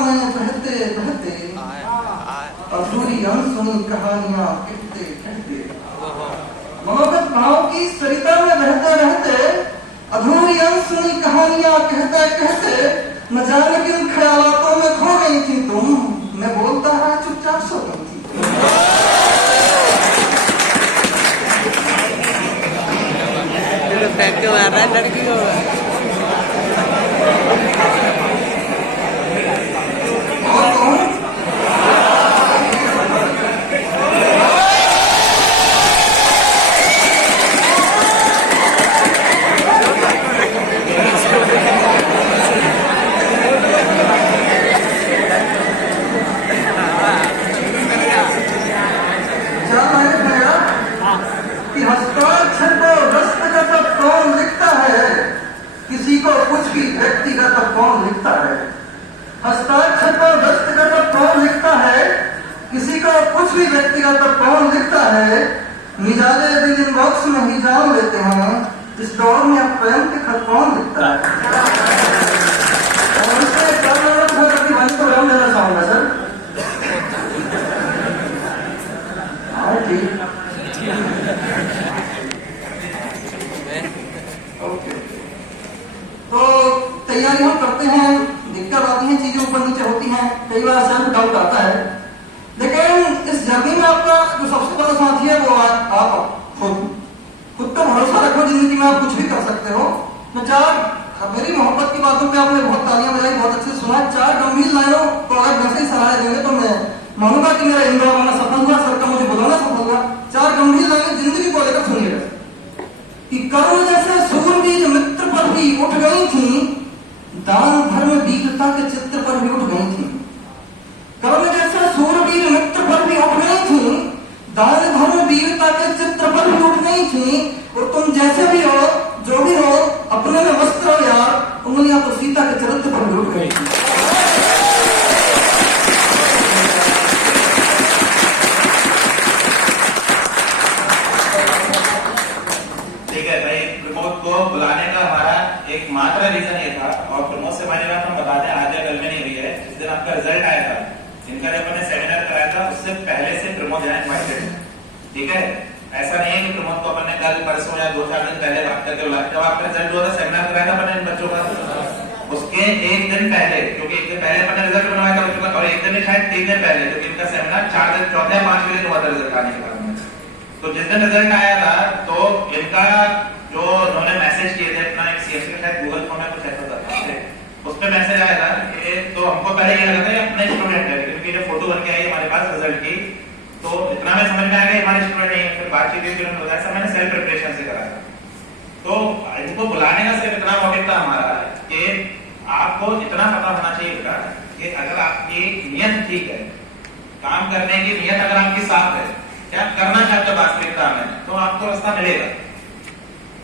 में बहते बहते अधूरी अनसुनी कहानियां कहते कहते, मनोगत भाव की सरिता में बहते बहते अधूरी अनसुनी कहानियां कहते कहते न जाने किन ख्यालातों में खो गई थी तुम। मैं बोलता रहा, चुपचाप सो गई थी। फेंक के मार रहा है लड़की को। किसी को कुछ भी व्यक्तिगत कौन लिखता है? हस्ताक्षर को दस्तखत कौन लिखता है? किसी को कुछ भी व्यक्तिगत कौन लिखता है? मिजाजे दिल इनबॉक्स में ही जान लेते हैं, इस दौर में अब प्रेम के खत कौन लिखता है? और इससे को नाम देना चाहूंगा सर। हाँ ठीक, ओके। तो तैयारी हम करते हैं, दिक्कत आती है, चीजें ऊपर नीचे होती हैं, कई बार सेल्फ डाउट आता है, लेकिन इस जर्नी में आपका जो सबसे बड़ा साथी है वो आप खुद पर भरोसा रखो। जिंदगी में आप कुछ भी कर सकते हो। मैं मेरी मोहब्बत की बातों पे आपने बहुत तालियां बजाई, बहुत अच्छे सुना। 4 गंभीर लाइनों को अगर वैसे ही सराहे देंगे तो मैं मानूंगा कि मेरा इंद्रा बनना सफल हुआ, सर का मुझे बुलाना सफल हुआ। 4 गंभीर लाइनें जिंदगी को लेकर सुनिएगा कि करुण जैसे सूरवीर मित्र पर भी उठ गई थी, दान धर्म वीरता के चित्र पर भी उठ गई थी। करुण जैसे सूरवीर मित्र पर भी उठ गई थी, दान धर्म वीरता के चित्र पर भी उठ गई थी। और तुम जैसे भी हो, जो भी हो, अपने में मस्त रहो यार, उंगलियां तो सीता के चरित्र पर भी उठ गई थी। को बुलाने का हमारा एक मात्र रीजन ये था, और प्रमोद से हमारी बात हम बताते हैं आज या कल में नहीं हुई है। जिस दिन आपका रिजल्ट आया था, इनका जब मैंने सेमिनार कराया था उससे पहले से प्रमोद यहाँ इन्वाइटेड है, ठीक है। ऐसा नहीं है कि प्रमोद को अपन ने कल परसों या 2-4 दिन पहले बात करके बुलाया। जब आपका रिजल्ट हुआ था, सेमिनार कराया था अपन इन बच्चों का, उसके 1 दिन पहले, क्योंकि 1 दिन पहले अपन ने रिजल्ट बनवाया था बच्चों का, और 1 दिन नहीं शायद 3 दिन पहले, क्योंकि इनका सेमिनार 4 दिन, चौथे 5वें दिन हुआ था रिजल्ट आने के बाद में। तो जिस दिन रिजल्ट आया था तो इनका जो उन्होंने मैसेज किए थे अपना, एक सीएस का शायद गूगल फॉर्म में कुछ ऐसा था, उस पर मैसेज आया था कि, तो हमको पहले ये लगा था अपने स्टूडेंट है, क्योंकि जब फोटो बन के आई हमारे पास रिजल्ट की तो इतना में समझ में आ गया हमारे स्टूडेंट नहीं है। फिर बातचीत हुई, उन्होंने बताया सर मैंने सेल्फ प्रिपरेशन से करा। तो इनको बुलाने का सिर्फ इतना मोटिव था हमारा कि आपको इतना पता होना चाहिए बेटा कि अगर आपकी नियत ठीक है, काम करने की नियत अगर आपकी साफ है, क्या करना चाहते हो वास्तविकता में, तो आपको रास्ता मिलेगा,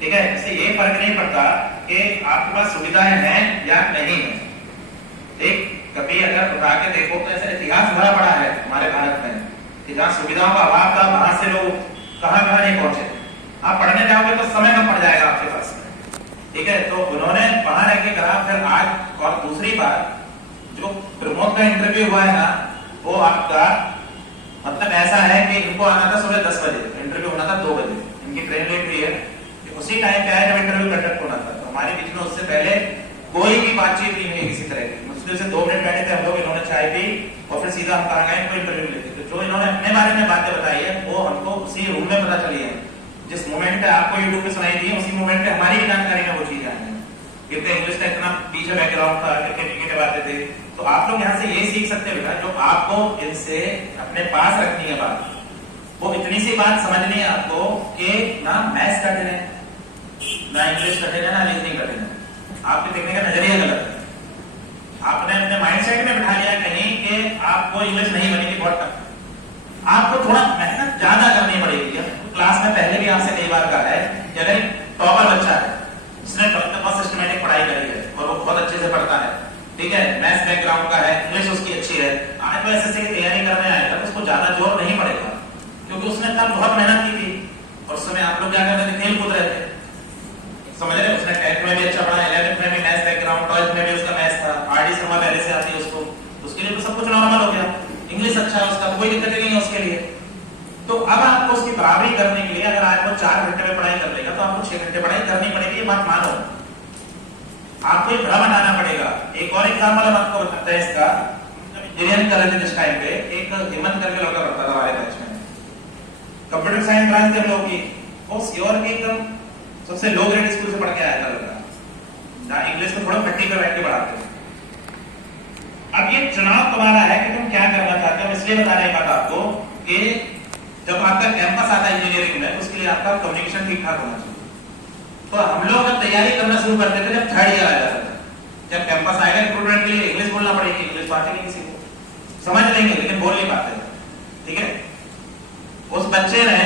ठीक है। इससे ये फर्क नहीं पड़ता कि आपके पास सुविधाएं हैं या नहीं है। ठीक, कभी अगर उठा के देखो तो ऐसा इतिहास भरा पड़ा है हमारे भारत में कि जहाँ सुविधाओं का अभाव था, वहां से लोग कहां कहां नहीं पहुंचे। आप पढ़ने जाओगे तो समय कम पड़ जाएगा आपके पास, ठीक है। तो उन्होंने वहां रह के कहा। फिर आज और दूसरी बात, जो प्रमोद का इंटरव्यू हुआ है ना, वो आपका मतलब ऐसा है कि इनको आना था सुबह 10 बजे, इंटरव्यू होना था 2 बजे, इनकी ट्रेन लेट हुई है, उसी टाइम पे आया जब इंटरव्यू कंडक्ट होना था। तो हमारे बीच में उससे पहले कोई भी बातचीत नहीं हुई किसी तरह की। मुश्किल से 2 मिनट बैठे थे हम लोग, इन्होंने चाय पी और फिर सीधा हम कहा गए इनको इंटरव्यू लेते। तो जो इन्होंने अपने बारे में बातें बताई है वो हमको उसी रूम में पता चली है। जिस मोमेंट पे आपको यूट्यूब पे सुनाई दी, उसी मोमेंट पे हमारी जानकारी में वो चीज आई है। क्योंकि इंग्लिश का इतना पीछे बैकग्राउंड था, क्रिकेट बातें थे, तो आप लोग यहाँ से ये सीख सकते हैं बेटा, जो आपको इनसे अपने पास रखनी है बात, वो इतनी सी बात समझनी है आपको कि ना मैथ्स कठिन है, ना इंग्लिश कठिन है, ना रीजनिंग कठिन है। आपके देखने का नजरिया गलत है। आपने अपने माइंडसेट में बिठा लिया कहीं कि आपको इंग्लिश नहीं बनेगी, बहुत टफ। आपको थोड़ा मेहनत ज्यादा करनी पड़ेगी। क्लास में पहले भी आपसे कई बार कहा है कि अगर टॉपर बच्चा है, जिसने बहुत सिस्टमेटिक पढ़ाई करी है और वो बहुत अच्छे से पढ़ता है, ठीक है, मैथ्स बैकग्राउंड का है, इंग्लिश उसकी अच्छी है, आज वो एसएससी की तैयारी करने आएगा तो उसको ज्यादा जोर नहीं पड़ेगा, क्योंकि उसने तब बहुत मेहनत की थी। और उस समय आप लोग क्या करते थे, खेल कूद रहे थे, समझ रहे। उसने 10th में भी अच्छा पढ़ा, 11th में भी मैथ्स बैकग्राउंड, 12th में भी उसका मैथ्स था, आरडी शर्मा पहले से आती है उसको, 6 घंटे पढ़ाई करनी पड़ेगी, ये बात मानो। आपको एक भ्रम हटाना पड़ेगा। एक और एग्जाम्पल हम आपको बताते हैं इसका। इंजीनियरिंग कर रहे थे जिस टाइम पे, एक हेमंत करके लड़का पढ़ता था हमारे बैच में, कंप्यूटर साइंस ब्रांच थे हम लोग की, वो श्योर के एकदम सबसे लो ग्रेड स्कूल से पढ़ के आया था लड़का, जहाँ इंग्लिश को थोड़ा पट्टी पे बैठ के पढ़ाते थे। अब ये चुनाव तुम्हारा है कि तुम क्या करना चाहते हो। इसलिए बता रहे बात आपको कि जब आपका कैंपस आता है इंजीनियरिंग में, उसके लिए आपका कम्युनिकेशन ठीक ठाक होना चाहिए। तो हम लोग जब तैयारी करना शुरू करते थे जब थर्ड ईयर आ जाता था, जब कैंपस आएगा रिक्रूटमेंट के लिए इंग्लिश बोलना पड़ेगी, इंग्लिश तो आती नहीं किसी को, समझ लेंगे लेकिन बोल नहीं पाते, ठीक है। उस बच्चे ने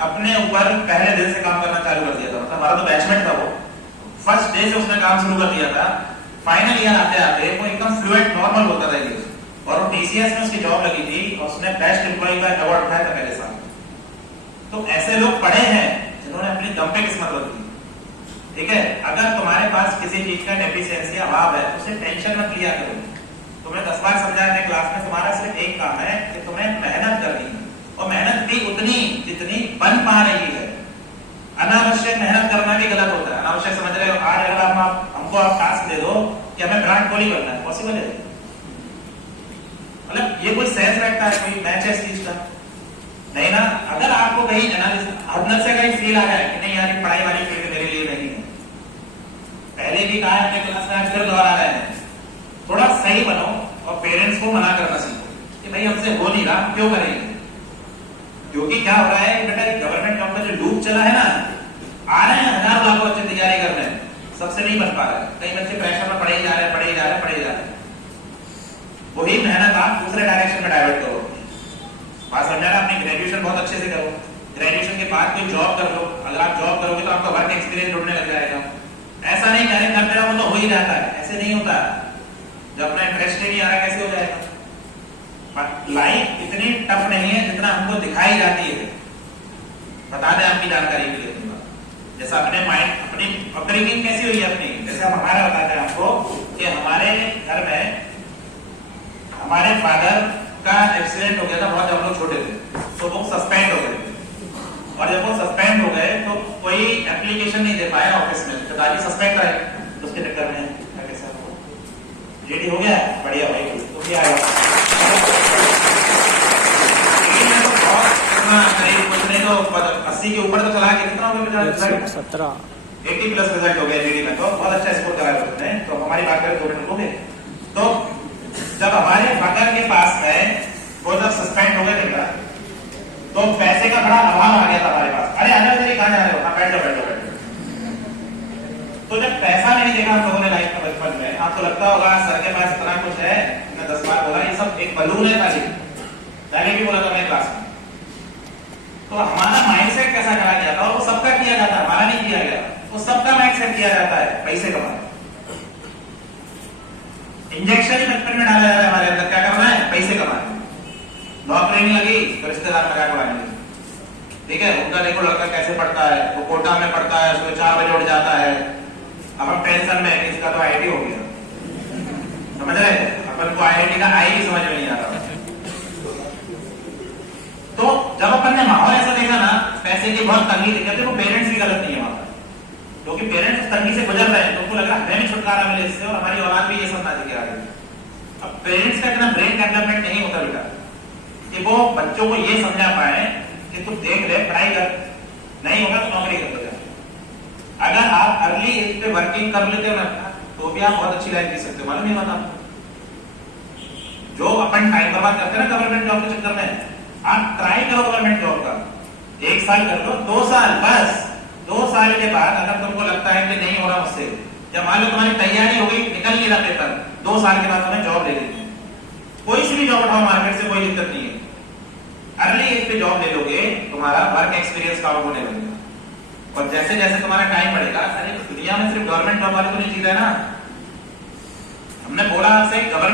अपने ऊपर पहले दिन से काम करना चालू कर दिया था, मतलब हमारा तो बैचमेट था, वो फर्स्ट डे से उसने काम शुरू कर दिया था। फाइनल ईयर आते आते वो एकदम फ्लुएंट नॉर्मल बोलता था इंग्लिश, और वो टीसीएस में उसकी जॉब लगी थी और उसने बेस्ट एम्प्लॉय का अवार्ड उठाया था पहले साल। तो ऐसे लोग पढ़े हैं जिन्होंने अपनी दम पे किस्मत रखी, ठीक है। अगर तुम्हारे पास किसी चीज का डेफिशिएंसी अभाव है, उसे टेंशन मत लिया करो। तुम्हें 10 बार समझाया था क्लास में, तुम्हारा सिर्फ एक काम है कि तुम्हें मेहनत करनी है, और मेहनत भी उतनी जितनी बन पा रही है। अनावश्यक मेहनत करना भी गलत होता है। अनावश्यक समझ रहे हो, आज अगर हमको आप टास्क दे दो कि हमें ब्रांड खोली करना है, पॉसिबल है? मतलब ये कोई सेंस रखता है, कोई मैच है इस चीज का? नहीं ना। अगर आपको कहीं अंदर से कहीं फील आ जाए कि नहीं यार पढ़ाई वाली फील्ड मेरे लिए नहीं है, पहले भी कहा अपने क्लास में, आज फिर दोहरा रहे हैं, थोड़ा सही बनो और पेरेंट्स को मना करना सीखो कि भाई हमसे हो नहीं रहा, क्यों करेंगे। क्योंकि क्या हो रहा है बेटा, गवर्नमेंट जॉब का जो लूप चला है ना, आ रहे हैं हजारों लाखों बच्चे तैयारी करने, सबसे नहीं बन पा रहे। कई बच्चे प्रेशर में पढ़े ही जा रहे हैं, पढ़े ही जा रहे हैं, पढ़े ही जा रहे हैं। वही मेहनत आप दूसरे डायरेक्शन में डाइवर्ट करो। बात समझा रहे? अपनी ग्रेजुएशन बहुत अच्छे से करो, ग्रेजुएशन के बाद कोई जॉब कर लो। अगर आप जॉब करोगे तो आपका वर्क एक्सपीरियंस ढूंढने लग जाएगा। ऐसा नहीं करें करते रहो तो हो ही जाता है, ऐसे नहीं होता। जब अपना इंटरेस्ट ही नहीं आ रहा कैसे हो जाएगा। लाइफ इतनी टफ नहीं है जितना हमको दिखाई जाती है। बता दें आपकी जानकारी के लिए, जैसा अपने माइंड, अपनी अपब्रिंगिंग कैसी हुई है अपनी, जैसे हम हमारा बताते हैं आपको कि हमारे घर में हमारे फादर का एक्सीडेंट हो गया था बहुत, जब हम लोग छोटे थे, तो वो सस्पेंड हो गए थे। और जब वो सस्पेंड हो गए तो कोई एप्लीकेशन नहीं दे पाया ऑफिस में, पिताजी सस्पेंड रहे, तो उसके चक्कर में कैसा जेडी हो गया, बढ़िया भाई, तो क्या आएगा कुछ नहीं तो 80 के ऊपर तो चला गया। कितना हो गया? 80 प्लस रिजल्ट हो गया जेडी में, तो बहुत अच्छा स्कोर कराया उसने। तो हमारी बात करें 2 मिनट हो गए। तो जब हमारे फादर के पास में वो जब सस्पेंड हो गए बेटा, तो पैसे का बड़ा अभाव आ गया था हमारे पास। अरे आजा तेरी कहां जा रहे हो? बैठ जाओ बैठ जाओ बैठ जाओ। तो जब पैसा नहीं देखा हम लोगों ने लाइफ में बचपन में, आपको लगता होगा सर के पास इतना कुछ है, मैं 10 बार बोला ये सब एक बलून है खाली, पहले भी बोला था मैं क्लास में। तो हमारा माइंडसेट कैसा करा गया था, और वो सबका किया जाता है, हमारा नहीं किया गया, वो सबका माइंडसेट किया जाता है पैसे कमाने। इंजेक्शन ही बचपन में डाला जाता है हमारे अंदर, क्या करना है? पैसे कमाने। नौकरी नहीं लगी तो रिश्तेदार लगा पढ़ाएंगे, ठीक है। उनका देखो लड़का कैसे पढ़ता है, वो कोटा में पढ़ता है, सुबह 4 बजे उठ जाता है। अब हम टेंशन में इसका तो आईआईटी हो गया, समझ रहे? अपन को आईआईटी का आई भी समझ में नहीं आता। तो जब अपन ने माहौल ऐसा देखा ना, पैसे की बहुत तंगी दिक्कत, वो पेरेंट्स की गलत नहीं है वहां पर, क्योंकि पेरेंट्स तंगी से गुजर रहे हैं, तो उनको लग रहा है हमें भी छुटकारा मिले इससे, और हमारी औलाद भी ये सब ना दिखे आगे। अब पेरेंट्स का इतना ब्रेन डेवलपमेंट नहीं होता बेटा कि वो बच्चों को ये समझा पाए कि तुम देख ले पढ़ाई कर, नहीं होगा तो नौकरी कर लो। अगर आप अर्ली एज पे वर्किंग कर लेते हो ना, तो भी आप बहुत अच्छी लाइफ जी सकते हो। मालूम नहीं होता जो अपन टाइम बर्बाद करते हैं ना गवर्नमेंट जॉब के चक्कर में, आप ट्राई करो गवर्नमेंट जॉब का, 1 साल कर लो, 2 साल, बस 2 साल के बाद अगर तुमको लगता है कि नहीं हो रहा मुझसे, या मान लो तुम्हारी तैयारी हो गई, निकल नहीं रहा पेपर, 2 साल के बाद तुम्हें जॉब ले लेनी है। कोई सी भी जॉब उठाओ मार्केट से, कोई दिक्कत नहीं है। अर्ली एज पे जॉब ले लोगे, तुम्हारा वर्क एक्सपीरियंस काउंट होने लगेगा, और जैसे जैसे तुम्हारा टाइम बढ़ेगा, अरे दुनिया में सिर्फ गवर्नमेंट जॉब वाले तो नहीं जीता है ना। हमने बोला आपसे गवर्नमेंट